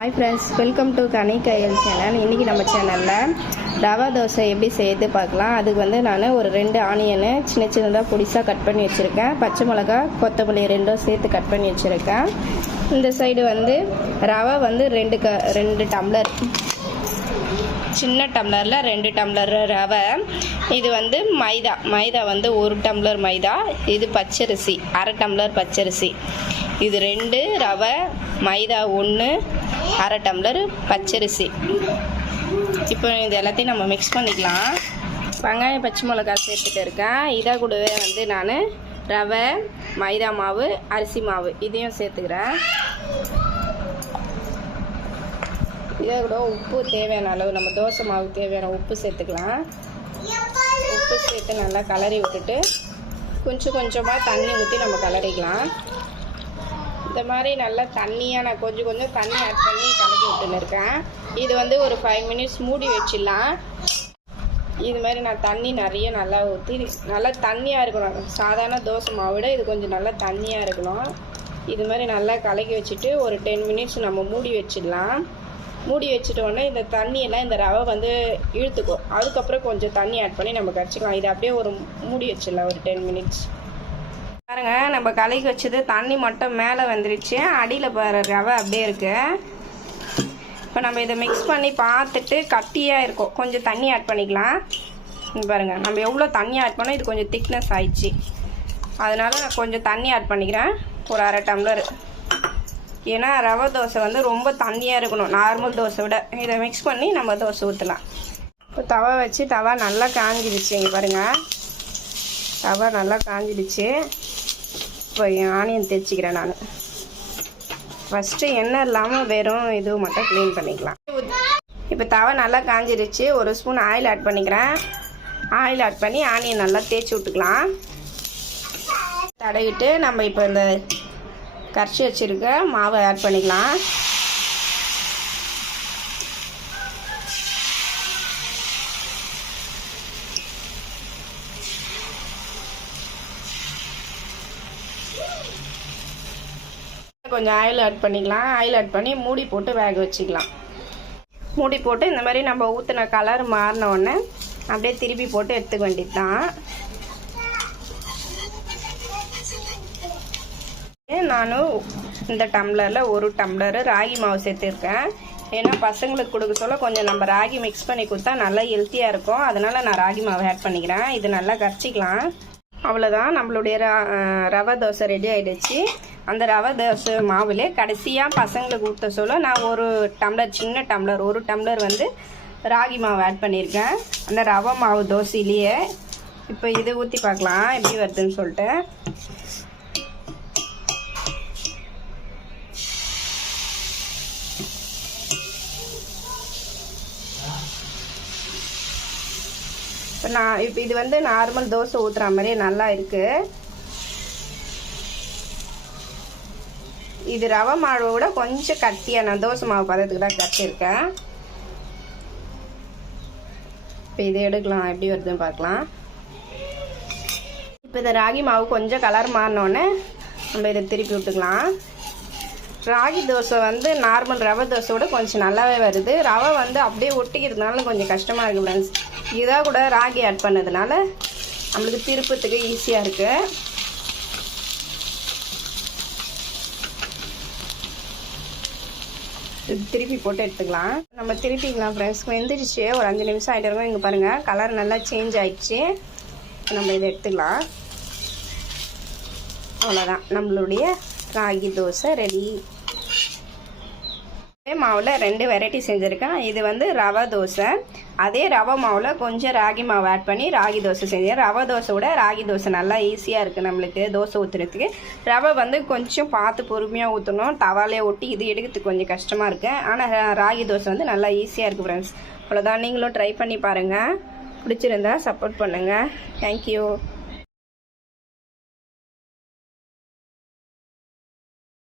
Hi friends welcome to कनिकायल channel. இன்றைக்கி நம்ம சேனலில் ரவா தோசை எப்படி செய்து பார்க்கலாம். அதுக்கு வந்து நான் ஒரு 2 ஆனியனு சின்ன சின்னதாக பொடிசாக கட் பண்ணி வச்சுருக்கேன். பச்சை மிளகா கொத்தமல்லி ரெண்டும் சேர்த்து கட் பண்ணி வச்சுருக்கேன். இந்த சைடு வந்து ரவா வந்து 2 டம்ளர், சின்ன டம்ளரில் 2 டம்ளர் ரவை. இது வந்து மைதா வந்து 1 டம்ளர் மைதா. இது பச்சரிசி 1/2 டம்ளர் பச்சரிசி. இது 2 ரவை, மைதா 1, 1/2 டம்ளர் பச்சரிசி. இப்போ இது எல்லாத்தையும் நம்ம மிக்ஸ் பண்ணிக்கலாம். வெங்காயம் பச்சை மிளகா சேர்த்துட்டு இருக்கேன். இதை கூடவே வந்து நான் ரவை, மைதா மாவு, அரிசி மாவு இதையும் சேர்த்துக்கிறேன். இதை கூட உப்பு தேவையான அளவு, நம்ம தோசை மாவுக்கு தேவையான உப்பு சேர்த்துக்கலாம். உப்பு சேர்த்து நல்லா கலரி விட்டுட்டு கொஞ்சம் கொஞ்சமாக தண்ணி ஊற்றி நம்ம கலரிக்கலாம். இந்த மாதிரி நல்லா தண்ணியாக நான் கொஞ்சம் தண்ணி ஆட் பண்ணி கலக்கி விட்டுன்னு இருக்கேன். இது வந்து ஒரு 5 மினிட்ஸ் மூடி வச்சிடலாம். இது மாதிரி நான் தண்ணி நிறைய நல்லா ஊற்றி நல்லா தண்ணியாக இருக்கணும். சாதாரண தோசை மாவை விட இது கொஞ்சம் நல்லா தண்ணியாக இருக்கணும். இது மாதிரி நல்லா கலக்கி வச்சுட்டு ஒரு 10 மினிட்ஸ் நம்ம மூடி வச்சிடலாம். மூடி வச்சுட்டோன்னே இந்த தண்ணியெல்லாம் இந்த ரவை வந்து இழுத்துக்கும். அதுக்கப்புறம் கொஞ்சம் தண்ணி ஆட் பண்ணி நம்ம கரைச்சிக்கலாம். இது அப்படியே ஒரு மூடி வச்சிடலாம் ஒரு 10 மினிட்ஸ். பாருங்க, நம்ம கலக்கி வச்சது தண்ணி மட்டும் மேலே வந்துருச்சு, அடியில் பாரு ரவை அப்படியே இருக்கு. இப்போ நம்ம இதை மிக்ஸ் பண்ணி பார்த்துட்டு கட்டியாக இருக்கும், கொஞ்சம் தண்ணி ஆட் பண்ணிக்கலாம். இங்கே பாருங்கள், நம்ம எவ்வளோ தண்ணி ஆட் பண்ணோம், இது கொஞ்சம் திக்னஸ் ஆயிடுச்சு. அதனால் நான் கொஞ்சம் தண்ணி ஆட் பண்ணிக்கிறேன், ஒரு 1/2 டம்ளர். ஏன்னா ரவை தோசை வந்து ரொம்ப தண்ணியாக இருக்கணும் நார்மல் தோசை விட. இதை மிக்ஸ் பண்ணி நம்ம தோசை ஊற்றலாம். இப்போ தவா வச்சு தவா நல்லா காஞ்சிடுச்சு. இங்கே பாருங்கள், தவா நல்லா காஞ்சிடுச்சு. இப்போ ஆனியன் தேய்ச்சிக்கிறேன் நான். ஃபஸ்ட்டு எண்ணெய் இல்லாமல் வெறும் இது மட்டும் க்ளீன் பண்ணிக்கலாம். இப்போ தவா நல்லா காஞ்சிடுச்சு. ஒரு ஸ்பூன் ஆயில் ஆட் பண்ணிக்கிறேன். ஆயில் ஆட் பண்ணி ஆனியன் நல்லா தேய்ச்சி விட்டுக்கலாம். தடவிட்டு நம்ம இப்போ இந்த கரைச்சி வச்சுருக்க மாவை ஆட் பண்ணிக்கலாம். கொஞ்சம் ஆயில் ஆட் பண்ணிக்கலாம். ஆயில் ஆட் பண்ணி மூடி போட்டு வேக வச்சுக்கலாம். மூடி போட்டு இந்த மாதிரி நம்ம ஊற்றின கலர் மாறின உடனே அப்படியே திருப்பி போட்டு எடுத்துக்க வேண்டியது தான். நானும் இந்த டம்ளரில் 1 டம்ளர் ராகி மாவு சேர்த்துருக்கேன். ஏன்னா பசங்களுக்கு கொடுக்க சொல்ல கொஞ்சம் நம்ம ராகி மிக்ஸ் பண்ணி கொடுத்தா நல்லா ஹெல்த்தியாக இருக்கும். அதனால் நான் ராகி மாவு ஆட் பண்ணிக்கிறேன். இது நல்லா கரைச்சிக்கலாம். அவ்வளோதான், நம்மளுடைய ரவை தோசை ரெடி ஆகிடுச்சு. அந்த ரவை தோசை மாவுலே கடைசியாக பசங்களுக்கு ஊற்ற சொல்ல நான் 1 டம்ளர், சின்ன டம்ளர் 1 டம்ளர் வந்து ராகி மாவு ஆட் பண்ணியிருக்கேன் அந்த ரவை மாவு தோசையிலேயே. இப்போ இது ஊற்றி பார்க்கலாம் எப்படி வருதுன்னு சொல்லிட்டு. இப்போ இது வந்து நார்மல் தோசை ஊற்றுற மாதிரியே நல்லா இருக்குது. இது ரவை மாவை விட கொஞ்சம் கட்டியாக நான் தோசை மாவு பதத்துக்கு தான் கட்டியிருக்கேன். இப்போ இதை எடுக்கலாம், எப்படி வருதுன்னு பார்க்கலாம். இப்போ இந்த ராகி மாவு கொஞ்சம் கலர் மாறினோடனே நம்ம இதை திருப்பி விட்டுக்கலாம். ராகி தோசை வந்து நார்மல் ரவை தோசையோட கொஞ்சம் நல்லாவே வருது. ரவை வந்து அப்படியே ஒட்டிக்கிறதுனால கொஞ்சம் கஷ்டமாக இருக்குது ஃப்ரெண்ட்ஸ். இதாக கூட ராகி ஆட் பண்ணதுனால நம்மளுக்கு திருப்பத்துக்கு ஈஸியாக இருக்குது. திருப்பி போட்டு எடுத்துக்கலாம். நம்ம திருப்பிக்கலாம் ஃப்ரெண்ட்ஸ். வெந்துடுச்சு, ஒரு 5 நிமிஷம் ஆகிட்டு இருக்கும். இங்கே பாருங்கள், கலர் நல்லா சேஞ்ச் ஆகிடுச்சு. நம்ம இதை எடுத்துக்கலாம். அவ்வளோதான், நம்மளுடைய ராகி தோசை ரெடி. அதே மாவில் 2 வெரைட்டி செஞ்சுருக்கேன். இது வந்து ரவை தோசை. அதே ரவை மாவில் கொஞ்சம் ராகி மாவு ஆட் பண்ணி ராகி தோசை செஞ்சேன். ரவை தோசை விட ராகி தோசை நல்லா ஈஸியாக இருக்குது நம்மளுக்கு தோசை ஊற்றுறதுக்கு. ரவை வந்து கொஞ்சம் பார்த்து பொறுமையாக ஊற்றணும், தவாலே ஒட்டி இது எடுக்கிறதுக்கு கொஞ்சம் கஷ்டமாக இருக்குது. ஆனால் ராகி தோசை வந்து நல்லா ஈஸியாக இருக்குது ஃப்ரெண்ட்ஸ். அவ்வளோதான், நீங்களும் ட்ரை பண்ணி பாருங்கள். பிடிச்சிருந்தா சப்போர்ட் பண்ணுங்கள். தேங்க்யூ.